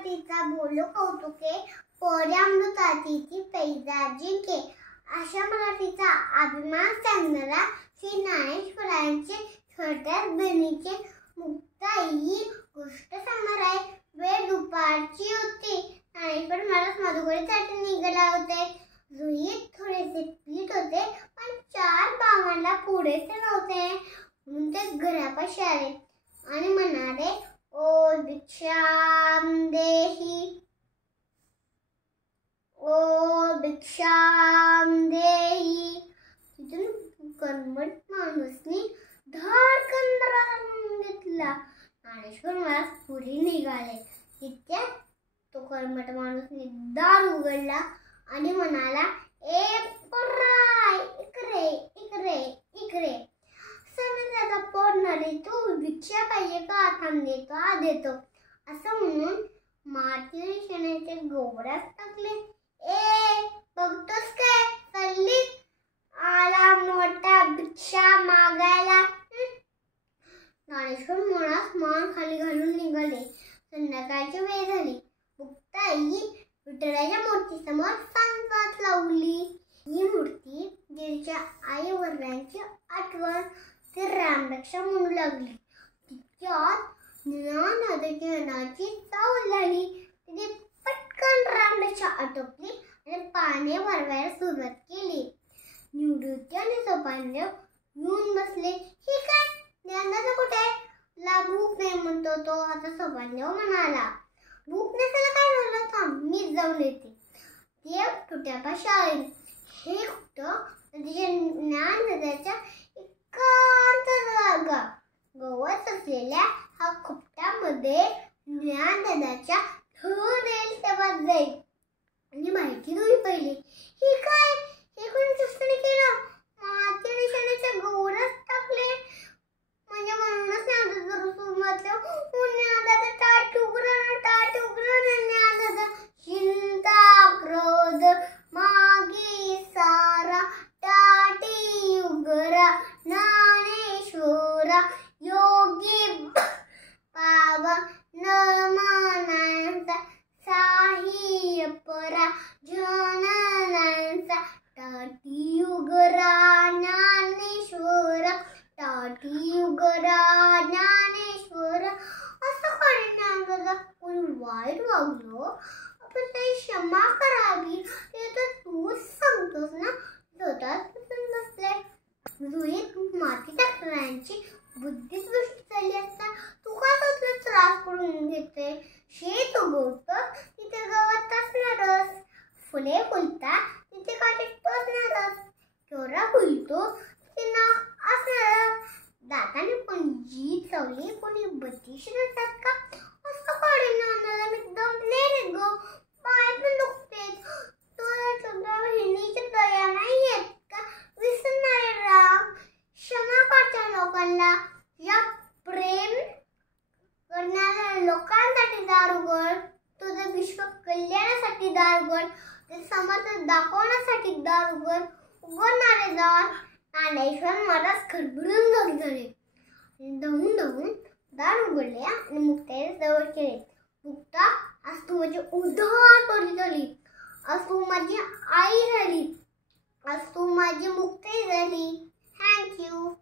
मराठीचा बोलो कौतुके, पोऱ्यामृताची पैजा जिंके. अशा मराठीचा अभिमान सांगणारा श्री ज्ञानेश्वरांचे छोट्या बहिणीचे मुक्ता ही गोष्ट सांगणार आहे. वेळ दुपारची होती. ज्ञानेश्वर महाराज मधुकरीसाठी निघाले होते. रुईत थोडेसे पीठ होते, पण 4 भावांना पुरेसे नव्हते. म्हणून ते घरापाशी आले आणि म्हणाले, ओ भिक्षाम देही, ओ भिक्षाम देही. तिथून कर्मठ माणूसनी धडकन घेतला. ज्ञानेश्वर महाराज पुढे निघाले. तितक्यात तो कर्मठ माणूसनी दार उघडला आणि म्हणाला, ए पोरा, इकडे इकडे इकडे. त्याचा पोरणारे, तू भिक्षा पाहिजे का? थांब देतो, आ देतो असं म्हणून माती शेणाचे गोबऱ्यात टाकले. ए बघतोस काय, चाललीस आला मोठा भिक्षा मागायला. ज्ञानेश्वर महाराज मान खाली घालून निघाले. संध्याकाळची वेळ झाली. मुक्ताई विठ्ठलाच्या मूर्तीसमोर सांगताच लावली. ही मूर्ती तिच्या आई वडिलांची आठवण ती रामरक्षा म्हणू लागली. तिच्यात ज्ञानाची चावल झाली. तिने पटकन रामरक्षा आटोपली आणि पाने वरवायला सुरुवात केली. निवृत्ती आणि सोपानदेव येऊन बसले. हे काय, ज्ञानाचं कुठे? ला भूक नाही म्हणतो तो. आता सोपानदेव म्हणाला, भूक नसायला काय झालं, थांब मीच जाऊन येते. ते तुट्यापाशी आले. हे कुठं? तिच्या ज्ञानदाच्या एकांत जागा गवत असलेल्या हा खुपट्यामध्ये ज्ञानदाच्या थोडेल तेव्हा जाईल आणि माहिती दोन्ही पहिले. हे काय, हे कोणी दुसरीने केलं? माती आणि शेणाचे गोवरच टाकले. म्हणजे म्हणूनच ज्ञानदाचा सुरुवातल्या ज्ञानदाचा ताट उघडा ज्ञानदा चिंता क्रोध मागे सारा टाटी उघडा ज्ञानेश्वरा योगी पावा न मानांचा साही परा जननांचा टाटी उघडा ज्ञानेश्वरा टाटी उघडा ज्ञानेश्वरा. असं काय ज्ञानदादा, कोणी वाईट वागलो आपण काही क्षमा करावी, ते तर तूच सांगतोस ना. स्वतःच बसले. रुईत माती टाकण्याची बुद्धीच गोष्ट झाली असता तू का स्वतःला त्रास करून घेते? शेत उगवतं तिथे गवत असणारच, फुले फुलतात तिथे काटे टोचणारच, चोरा फुलतो तिथे नाक असणारच. दाताने कोणी जीभ चावली, कोणी बत्तीशी नसतात का? असं काढे ना, मी दमले रे ग, पाय पण दुखतेत. तुला छोट्या बहिणीची दया नाही येत का? विसरणारे राग, क्षमा करत्या लोकांना. या प्रेम करणाऱ्या लोकांसाठी दार उघड. तुझं विश्व कल्याणासाठी दार उघड. ते समर्थ दाखवण्यासाठी दार उघड. उघडणारे दार. ज्ञानेश्वर महाराज खडबडून जागी झाले. धावून धावून दार उघडले आणि मुक्ताईला जवळ केले. मुक्ता, आज तू माझी उधार पडली झाली. आज तू माझी आई झाली. आज तू माझी मुक्ताई झाली. थँक्यू.